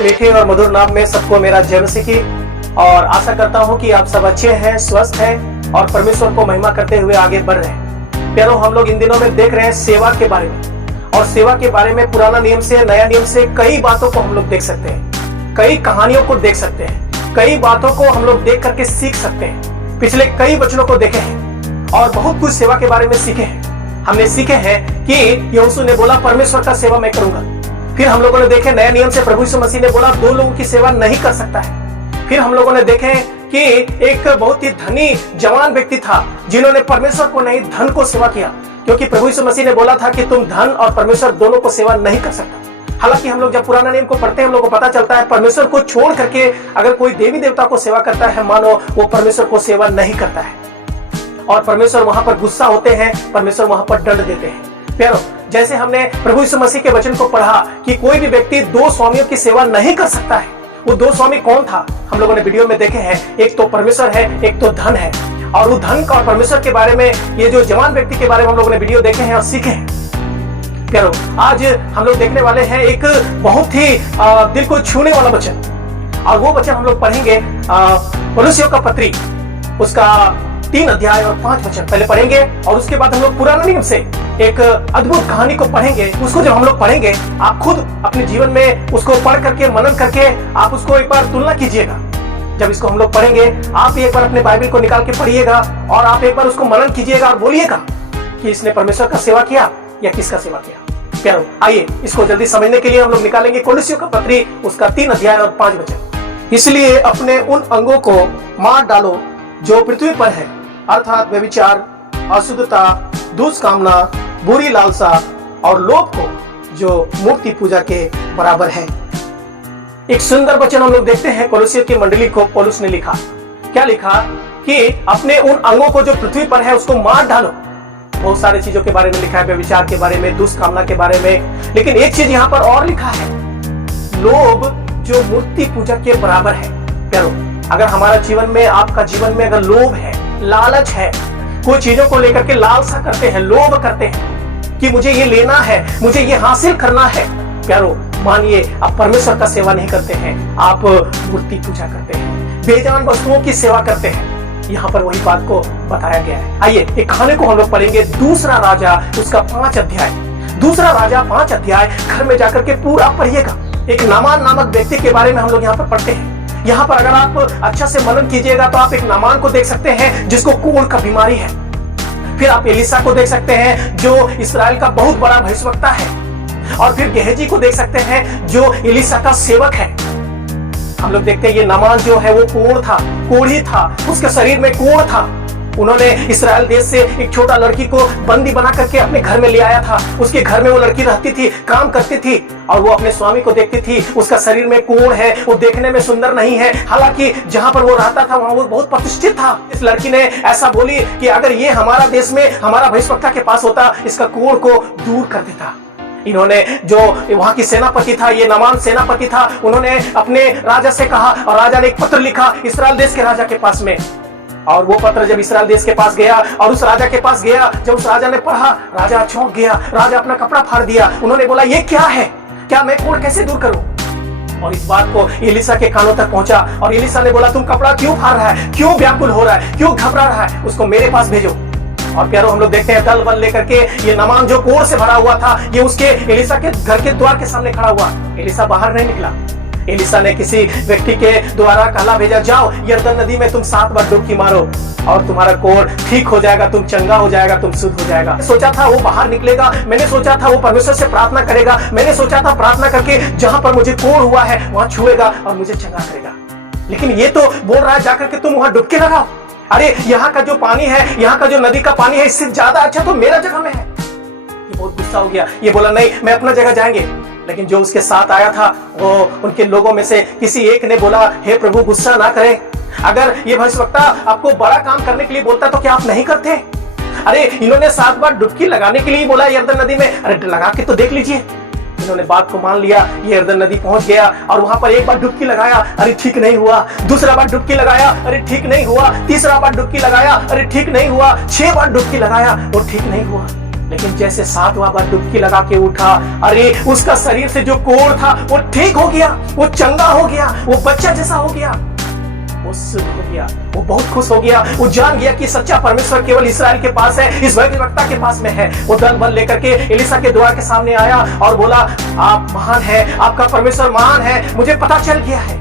मीठे और मधुर नाम में सबको मेरा जय मसीह की। और आशा करता हूँ कि आप सब अच्छे हैं, स्वस्थ हैं और परमेश्वर को महिमा करते हुए आगे बढ़ रहे हैं। प्यारो, हम लोग इन दिनों में देख रहे हैं सेवा के बारे में, और सेवा के बारे में पुराना नियम से नया नियम से कई बातों को हम लोग देख सकते हैं, कई कहानियों को देख सकते हैं, कई बातों को हम लोग देख करके सीख सकते हैं। पिछले कई वचनों को देखे हैं और बहुत कुछ सेवा के बारे में सीखे हैं। हमने सीखे हैं कि यहोशू ने बोला परमेश्वर का सेवा मैं करूंगा। फिर हम लोगों ने देखे नया नियम से प्रभु यीशु मसीह ने बोला दो लोगों की सेवा नहीं कर सकता है। फिर हम लोगों ने देखे कि एक बहुत ही धनी जवान व्यक्ति था जिन्होंने परमेश्वर को नहीं धन को सेवा किया, क्योंकि प्रभु यीशु मसीह ने बोला था कि तुम धन और परमेश्वर दोनों को सेवा नहीं कर सकता। हालांकि हम लोग जब पुराना नियम को पढ़ते हैं हम लोग को पता चलता है परमेश्वर को छोड़ करके अगर कोई देवी देवता को सेवा करता है, मानो वो परमेश्वर को सेवा नहीं करता है और परमेश्वर वहां पर गुस्सा होते हैं, परमेश्वर वहां पर दंड देते हैं। प्यारो, जैसे हमने प्रभु यीशु मसीह के वचन को पढ़ा कि कोई भी व्यक्ति दो स्वामियों की सेवा नहीं कर सकता है। वो दो स्वामी कौन था हम लोगों ने वीडियो में देखे हैं। एक तो परमेश्वर है, एक तो धन है। और वो धन का और परमेश्वर के बारे में, ये जो जवान व्यक्ति के बारे में हम लोगों ने वीडियो देखे हैं और सीखे हैं। प्यारो, आज हम लोग देखने वाले हैं एक बहुत ही दिल को छूने वाला वचन, और वो वचन हम लोग पढ़ेंगे कोलोसियों का पत्री, उसका 3 अध्याय और 5 वचन पहले पढ़ेंगे, और उसके बाद हम लोग पुराने नियम से एक अद्भुत कहानी को पढ़ेंगे। उसको जब हम लोग पढ़ेंगे आप खुद अपने जीवन में उसको पढ़ करके मनन करके आप उसको एक बार तुलना कीजिएगा। जब इसको हम लोग पढ़ेंगे आप एक बार अपने बाइबल को निकाल के पढ़िएगा और आप एक बार उसको मनन कीजिएगा और बोलिएगा कि इसने परमेश्वर का सेवा किया या किसका सेवा किया। प्यारो, आइए इसको जल्दी समझने के लिए हम लोग निकालेंगे कोलोसियों का पत्री, उसका 3 अध्याय और 5 वचन। इसलिए अपने उन अंगों को मार डालो जो पृथ्वी पर है, अर्थात व्यभिचार, अशुद्धता, दुष्कामना, बुरी लालसा और लोभ को, जो मूर्ति पूजा के बराबर है। एक सुंदर वचन हम लोग देखते हैं कोलोसियों की मंडली को पौलुस ने लिखा। क्या लिखा कि अपने उन अंगों को जो पृथ्वी पर है उसको मार डालो। बहुत सारी चीजों के बारे में लिखा है, व्यभिचार के बारे में, दुष्कामना के बारे में, लेकिन एक चीज यहाँ पर और लिखा है, लोभ जो मूर्ति पूजा के बराबर है। प्यारो, अगर हमारा जीवन में, आपका जीवन में अगर लोभ है, लालच है, कोई चीजों को लेकर के लालसा करते हैं, लोभ करते हैं कि मुझे ये लेना है, मुझे ये हासिल करना है, प्यारो मानिए आप परमेश्वर का सेवा नहीं करते हैं, आप मूर्ति पूजा करते हैं, बेजान वस्तुओं की सेवा करते हैं। यहाँ पर वही बात को बताया गया है। आइए एक कहानी को हम लोग पढ़ेंगे, दूसरा राजा उसका 5 अध्याय। दूसरा राजा 5 अध्याय घर में जाकर के पूरा पढ़िएगा। एक नामान नामक व्यक्ति के बारे में हम लोग यहाँ पर पढ़ते हैं। यहाँ पर अगर आप अच्छा से मनन कीजिएगा तो आप एक नामान को देख सकते हैं जिसको कोढ़ का बीमारी है। फिर आप एलिसा को देख सकते हैं जो इस्राएल का बहुत बड़ा भविष्यवक्ता है, और फिर गेहजी को देख सकते हैं जो एलिसा का सेवक है। हम लोग देखते हैं ये नामान जो है वो कोढ़ था, कोढ़ी था, उसके शरीर में कोढ़ था। उन्होंने इस्राएल देश से एक छोटा लड़की को बंदी बना करके अपने घर में ले आया था। उसके घर में वो लड़की रहती थी, काम करती थी, और वो अपने स्वामी को देखती थी। उसका शरीर में कोढ़ है, वो देखने में सुंदर नहीं है, हालांकि जहां पर वो रहता था वहां वो बहुत प्रतिष्ठित था। इस लड़की ने ऐसा बोली कि अगर ये हमारा देश में हमारा भविष्यवक्ता के पास होता, इसका कोढ़ को दूर कर देता। इन्होंने, जो वहां की सेनापति था, ये नामान सेनापति था, उन्होंने अपने राजा से कहा और राजा ने एक पत्र लिखा इस्राएल देश के राजा के पास में। और वो पत्र जब इस्राएल देश के पास गया और उस राजा के पास गया, जब उस राजा ने पढ़ा, राजा चौंक गया। राजा अपना कपड़ा फाड़ दिया। उन्होंने बोला ये क्या है, क्या मैं कोढ़ कैसे दूर करूं? और इस बात को एलिसा के कानों तक पहुंचा और एलिसा ने बोला तुम कपड़ा क्यों फाड़ रहा है, क्यों व्याकुल हो रहा है, क्यों घबरा रहा है, उसको मेरे पास भेजो। और प्यारो, हम लोग देखते हैं दल बल लेकर के ये नामान जो कोढ़ से भरा हुआ था, ये उसके एलिसा के घर के द्वार के सामने खड़ा हुआ। एलिसा बाहर नहीं निकला। एलिसा ने किसी व्यक्ति के द्वारा कहला भेजा, जाओ यरदन नदी में तुम 7 बार डुबकी मारो और तुम्हारा कोढ़ ठीक हो जाएगा, तुम चंगा हो जाएगा, तुम शुद्ध हो जाएगा। सोचा था वो बाहर निकलेगा, मैंने सोचा था वो परमेश्वर से प्रार्थना करेगा, मैंने सोचा था प्रार्थना करके जहां पर मुझे कोढ़ हुआ है वहां छुएगा और मुझे चंगा करेगा। लेकिन ये तो बोल रहा है जाकर के तुम वहां डुबकी लगाओ। अरे यहाँ का जो पानी है, यहाँ का जो नदी का पानी है, इससे ज्यादा अच्छा तो मेरा जगह में है। ये बहुत गुस्सा हो गया। ये बोला नहीं, मैं अपना जगह जाएंगे। लेकिन जो उसके साथ आया था, वो उनके लोगों में से किसी एक ने बोला, हे प्रभु गुस्सा ना करें, अगर ये भविष्यवक्ता आपको बड़ा काम करने के लिए बोलता तो क्या आप नहीं करते? अरे इन्होंने 7 बार डुबकी लगाने के लिए बोला यरदन नदी में, अरे लगा के तो देख लीजिए। इन्होंने बात को मान लिया, ये यरदन नदी पहुंच गया और वहां पर एक बार डुबकी लगाया, अरे ठीक नहीं हुआ। दूसरा बार डुबकी लगाया, अरे ठीक नहीं हुआ। तीसरा बार डुबकी लगाया, अरे ठीक नहीं हुआ। 6 बार डुबकी लगाया, वो ठीक नहीं हुआ। लेकिन जैसे 7वां बार डुबकी लगा के उठा, अरे उसका शरीर से जो कोढ़ था वो ठीक हो गया, वो चंगा हो गया, वो बच्चा जैसा हो गया, वो शुद्ध हो गया, वो बहुत खुश हो गया। वो जान गया कि सच्चा परमेश्वर केवल इस्राएल के पास है, इस भविष्यवक्ता के पास में है। वो दल बल लेकर के एलीशा के द्वार के सामने आया और बोला, आप महान है, आपका परमेश्वर महान है, मुझे पता चल गया है।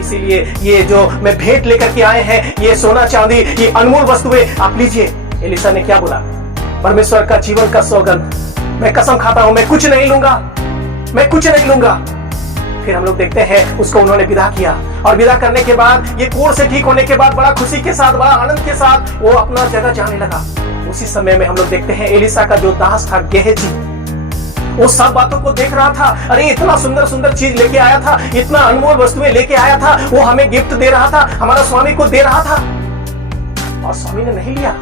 इसीलिए ये जो मैं भेंट लेकर के आए हैं, ये सोना चांदी, ये अनमोल वस्तुएं आप लीजिए। एलीशा ने क्या बोला? परमेश्वर का जीवन का सौगंध, मैं कसम खाता हूं, मैं कुछ नहीं लूंगा, मैं कुछ नहीं लूंगा। फिर हम लोग देखते हैं उसको उन्होंने विदा किया, और विदा करने के बाद ये कोढ़ से ठीक होने के बाद बड़ा खुशी के साथ, बड़ा आनंद के साथ वो अपना जगह जाने लगा। उसी समय में हम लोग देखते हैं एलीशा का जो दास था गेहजी, वो सब बातों को देख रहा था। अरे इतना सुंदर सुंदर चीज लेके आया था, इतना अनमोल वस्तुएं लेके आया था, वो हमें गिफ्ट दे रहा था, हमारा स्वामी को दे रहा था, और स्वामी ने नहीं लिया।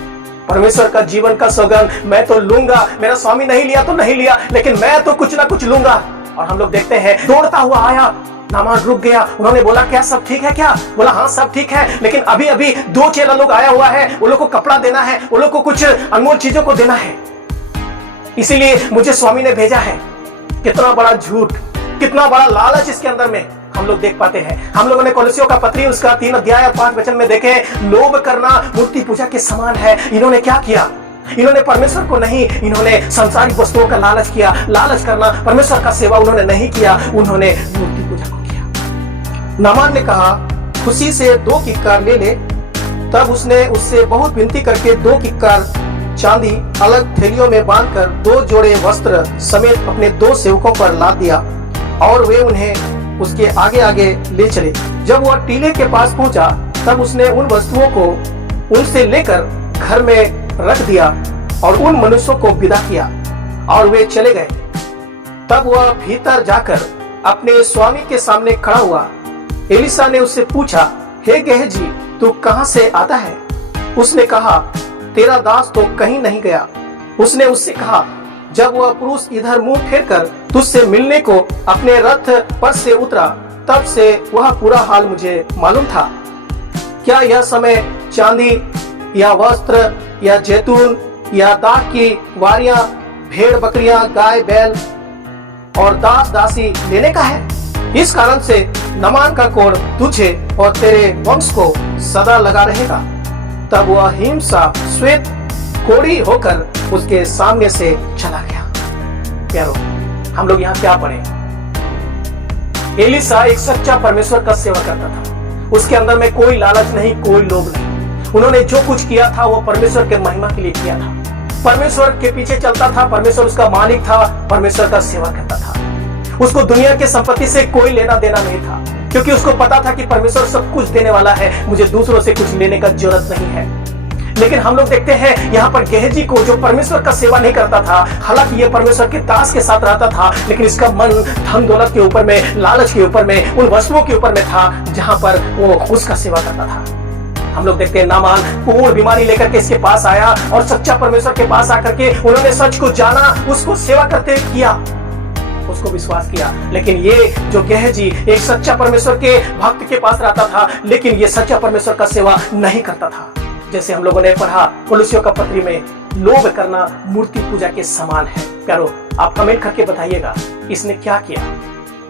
परमेश्वर का जीवन का सौगंध मैं तो लूंगा, मेरा स्वामी नहीं लिया तो नहीं लिया, लेकिन मैं तो कुछ ना कुछ लूंगा। और हम लोग देखते हैं दौड़ता हुआ आया, नामान रुक गया। उन्होंने बोला, क्या सब ठीक है क्या? बोला, हाँ सब ठीक है, लेकिन अभी अभी 2 चेला लोग आया हुआ है, वो लोग को कपड़ा देना है, वो लोग को कुछ अनमोल चीजों को देना है, इसीलिए मुझे स्वामी ने भेजा है। कितना बड़ा झूठ, कितना बड़ा लालच इसके अंदर में हम लोग देख पाते हैं। हम लोगों ने कोलोसियों का पत्री उसका 3 अध्याय और 5 वचन में देखे, लोभ करना मूर्ति पूजा के समान है। इन्होंने क्या किया? इन्होंने परमेश्वर को नहीं, इन्होंने संसारिक वस्तुओं का लालच किया। लालच करना, परमेश्वर का सेवा उन्होंने नहीं किया, उन्होंने मूर्ति पूजा को किया। नामान ने कहा, खुशी से 2 किक्कार ले ले। तब उसने उससे बहुत विनती करके 2 किक्कार चांदी अलग थैलियों में बांधकर 2 जोड़े वस्त्र समेत अपने 2 सेवकों पर लाद दिया, और वे उन्हें उसके आगे आगे ले चले। जब वह टीले के पास पहुंचा, तब उसने उन वस्तुओं को उनसे लेकर घर में रख दिया और उन मनुष्यों को विदा किया, और वे चले गए। तब वह भीतर जाकर अपने स्वामी के सामने खड़ा हुआ। एलीशा ने उससे पूछा, हे गेहजी, तू कहां से आता है? उसने कहा, तेरा दास तो कहीं नहीं गया। उसने उससे कहा, जब वह पुरुष इधर मुंह फेर कर तुझसे मिलने को अपने रथ पर से उतरा, तब से वह पूरा हाल मुझे मालूम था। क्या यह समय चांदी या वस्त्र या जैतून या दाख की वारियां, भेड़ बकरियां, गाय बैल और दास दासी लेने का है? इस कारण से नामान का कोढ़ तुझे और तेरे वंश को सदा लगा रहेगा। तब वह हिमसा श्वेत कोढ़ी होकर उसके सामने से चला गया। प्यारो, हम लोग यहाँ क्या पढ़े? एलीशा एक सच्चा परमेश्वर का सेवा करता था। उसके अंदर में कोई लालच नहीं, कोई लोभ नहीं। उन्होंने जो कुछ किया था वो परमेश्वर के महिमा के लिए किया था। परमेश्वर के पीछे चलता था, परमेश्वर उसका मालिक था, परमेश्वर का सेवा करता था। उसको दुनिया के संपत्ति से कोई लेना देना नहीं था, क्योंकि उसको पता था कि परमेश्वर सब कुछ देने वाला है, मुझे दूसरों से कुछ लेने का जरूरत नहीं है। लेकिन हम लोग देखते हैं यहाँ पर गेहजी को, जो परमेश्वर का सेवा नहीं करता था, हालांकि ये परमेश्वर के दास के साथ रहता था, लेकिन इसका मन धन दौलत के ऊपर में, लालच के ऊपर में, उन वस्तुओं के ऊपर में था जहां पर वो उसका सेवा करता था। हम लोग देखते हैं नामान कोढ़ बीमारी लेकर के इसके पास आया, और सच्चा परमेश्वर के पास आकर के उन्होंने सच को जाना, उसको सेवा करते किया, उसको विश्वास किया। लेकिन ये जो गेहजी एक सच्चा परमेश्वर के भक्त के पास रहता था, लेकिन ये सच्चा परमेश्वर का सेवा नहीं करता था। जैसे हम लोगों ने पढ़ा कोलोसियों का पत्री में, लोभ करना मूर्ति पूजा के समान है। प्यारो, आप कमेंट करके बताइएगा, इसने क्या किया?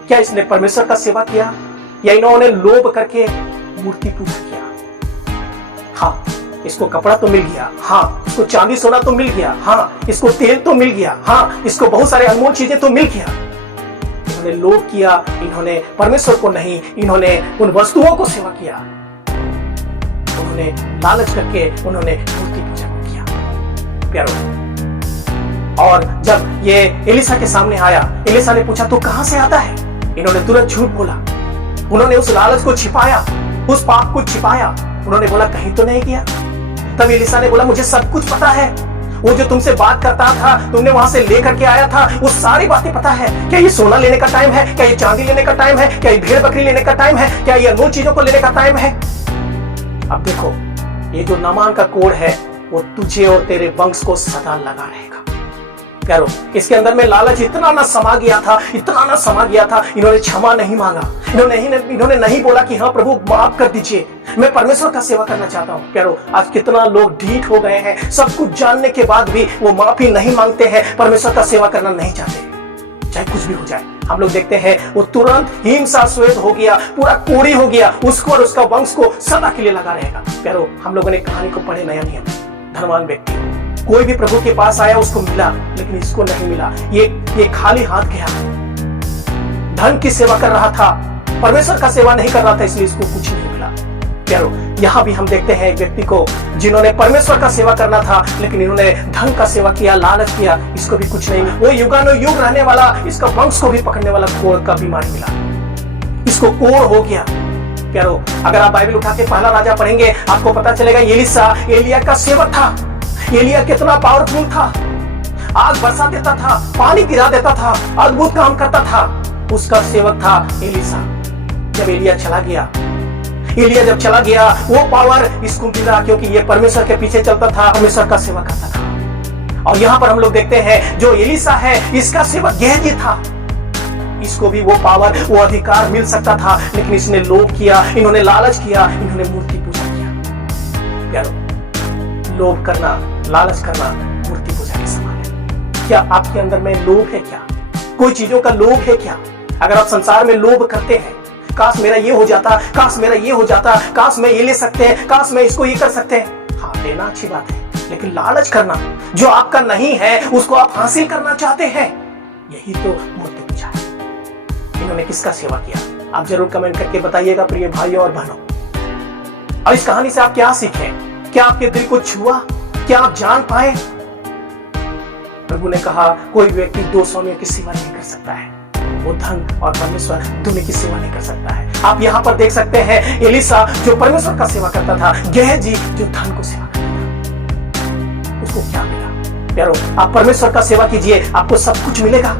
क्या इसने परमेश्वर का सेवा किया, या इन्होंने लोभ करके मूर्ति पूजा किया? हाँ, इसको कपड़ा तो मिल गया, हाँ, इसको चांदी सोना तो मिल गया, हाँ, इसको तेल तो मिल गया, हाँ, इसको बहुत सारे अनमोल चीजें तो मिल गया। इन्होंने लोभ किया, इन्होंने परमेश्वर को नहीं, इन्होंने उन वस्तुओं को सेवा किया, उन्होंने लालच करके उन्होंने मूर्ति पूजा को किया। प्यारो, और जब ये एलीशा के सामने आया, एलीशा ने पूछा, तू कहां से आता है? इन्होंने तुरंत झूठ बोला, उन्होंने उस लालच को छिपाया, उस पाप को छिपाया। उन्होंने बोला, कहीं तो नहीं किया। तब एलीशा ने बोला, मुझे सब कुछ पता है, वो जो तुमसे बात करता था, तुमने वहां से लेकर के आया था, वो सारी बातें पता है। क्या ये सोना लेने का टाइम है? क्या ये चांदी लेने का टाइम है? क्या ये भेड़ बकरी लेने का टाइम है? क्या ये अनमोल चीजों को लेने का टाइम है? अब देखो, ये जो नामान का कोढ़ है वो तुझे और तेरे वंश को सदा लगा रहेगा। प्यारो, इसके अंदर में लालच इतना ना समा गया था, इतना ना समा गया था, इन्होंने क्षमा नहीं मांगा। इन्होंने नहीं बोला कि हाँ प्रभु माफ कर दीजिए, मैं परमेश्वर का सेवा करना चाहता हूँ। प्यारो, आज कितना लोग ढीठ हो गए हैं, सब कुछ जानने के बाद भी वो माफी नहीं मांगते हैं, परमेश्वर का सेवा करना नहीं चाहते, चाहे कुछ भी हो जाए। हम लोग देखते हैं वो तुरंत हिंसा श्वेत हो गया, पूरा कोड़ी हो गया, उसको और उसका वंश को सदा के लिए लगा रहेगा। प्यारो, हम लोगों ने कहानी को पढ़े, नया नियम, धनवान व्यक्ति कोई भी प्रभु के पास आया उसको मिला, लेकिन इसको नहीं मिला। ये खाली हाथ गया, धन की सेवा कर रहा था, परमेश्वर का सेवा नहीं कर रहा था, इसलिए इसको कुछ नहीं मिला। प्यारो, यहाँ भी हम देखते हैं एक व्यक्ति को जिन्होंने परमेश्वर का सेवा करना था, लेकिन इन्होंने धन का सेवा किया, लालच किया, इसको भी कुछ नहीं। वो युगानुयुग रहने वाला, इसका वंश को भी पकड़ने वाला कोढ़ का बीमारी मिला, इसको कोढ़ हो गया। प्यारो, अगर आप बाइबल उठा के पहला राजा पढ़ेंगे, आपको पता चलेगा एलीशा एलिया का सेवक था। एलिया कितना पावरफुल था, आग बरसा देता था, पानी गिरा देता था, अद्भुत काम करता था, उसका सेवक था एलीशा। जब एलिया जब चला गया, वो पावर इसको मिला, क्योंकि ये परमेश्वर के पीछे चलता था, परमेश्वर का सेवा करता था। और यहाँ पर हम लोग देखते हैं जो एलीशा है, इसका सेवक गेहजी था, इसको भी वो पावर, वो अधिकार मिल सकता था, लेकिन इसने लोभ किया, इन्होंने लालच किया, इन्होंने मूर्ति पूजा किया। प्यारो, लोभ करना, लालच करना मूर्ति पूजा के समान है। क्या आपके अंदर में लोभ है? क्या कोई चीजों का लोभ है? क्या अगर आप संसार में लोभ करते हैं, काश मेरा ये हो जाता, काश मेरा ये हो जाता, काश मैं ये ले सकते हैं, काश मैं इसको ये कर सकते हैं, हाँ लेना अच्छी बात है, लेकिन लालच करना, जो आपका नहीं है उसको आप हासिल करना चाहते हैं, यही तो मूर्ति पूजा है। इन्होंने किसका सेवा किया? आप जरूर कमेंट करके बताइएगा प्रिय भाइयों और बहनों। और इस कहानी से आप क्या सीखें? क्या आपके दिल को छुआ? क्या आप जान पाए? प्रभु ने कहा कोई व्यक्ति दो स्वामियों की सेवा नहीं कर सकता है, वो धन और परमेश्वर दोनों की सेवा नहीं कर सकता है। आप यहाँ पर देख सकते हैं एलीशा जो परमेश्वर का सेवा करता था, गेहजी जो धन को सेवा करता था, उसको क्या मिला? प्यारो, आप परमेश्वर का सेवा कीजिए, आपको सब कुछ मिलेगा।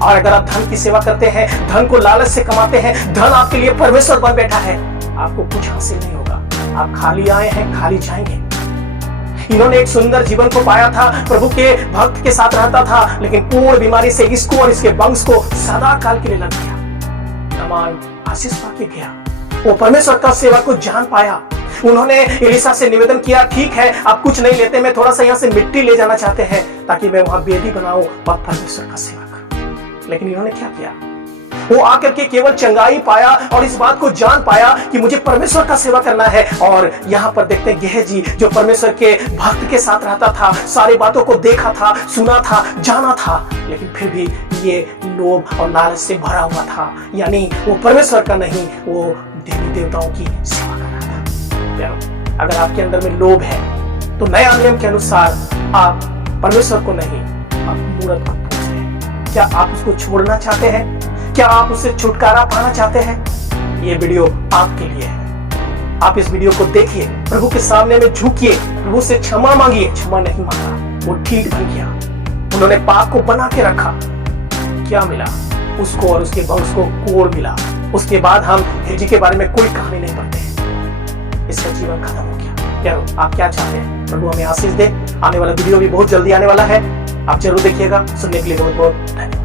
और अगर आप धन की सेवा करते हैं, धन को लालच से कमाते हैं, धन आपके लिए परमेश्वर पर बैठा है, आपको कुछ हासिल नहीं होगा। आप खाली आए हैं, खाली जाएंगे। इन्होंने एक सुंदर जीवन को पाया था, प्रभु के भक्त के साथ रहता था, लेकिन कोढ़ बीमारी से इसको और इसके वंश को सदा काल के लिए लग गया। नामान आशीष पाके गया, वो परमेश्वर का सेवा को जान पाया। उन्होंने एलीशा से निवेदन किया, ठीक है आप कुछ नहीं लेते, मैं थोड़ा सा यहाँ से मिट्टी ले जाना चाहते हैं ताकि मैं वहां वेदी बनाऊं और परमेश्वर का सेवा करूं। लेकिन इन्होंने क्या किया? वो आकर के केवल चंगाई पाया और इस बात को जान पाया कि मुझे परमेश्वर का सेवा करना है। और यहाँ पर देखते हैं गेहजी जो परमेश्वर के भक्त के साथ रहता था, सारी बातों को देखा था, सुना था, जाना था, लेकिन फिर भी ये लोभ और लालच से भरा हुआ था। यानी वो परमेश्वर का नहीं, वो देवी देवताओं की सेवा कर रहा था। अगर आपके अंदर में लोभ है तो नया नियम के अनुसार आप परमेश्वर को नहीं, आप मूर्त को पूज रहे हैं। क्या आप उसको छोड़ना चाहते हैं? क्या आप उससे छुटकारा पाना चाहते हैं? ये वीडियो आपके लिए है। आप इस वीडियो को देखिए, प्रभु के सामने में झुकिए, प्रभु से क्षमा मांगिए। क्षमा नहीं मांगा, वो ठीक बन गया, उन्होंने पाप को बना के रखा। क्या मिला उसको और उसके वंश को? कोढ़ मिला। उसके बाद हम गेहजी के बारे में कोई कहानी नहीं पढ़ते हैं, इसका जीवन खत्म हो गया। यारो, आप क्या चाहते हैं? प्रभु हमें आशीष दे। आने वाला वीडियो भी बहुत जल्दी आने वाला है, आप जरूर देखिएगा। सुनने के लिए बहुत बहुत धन्यवाद।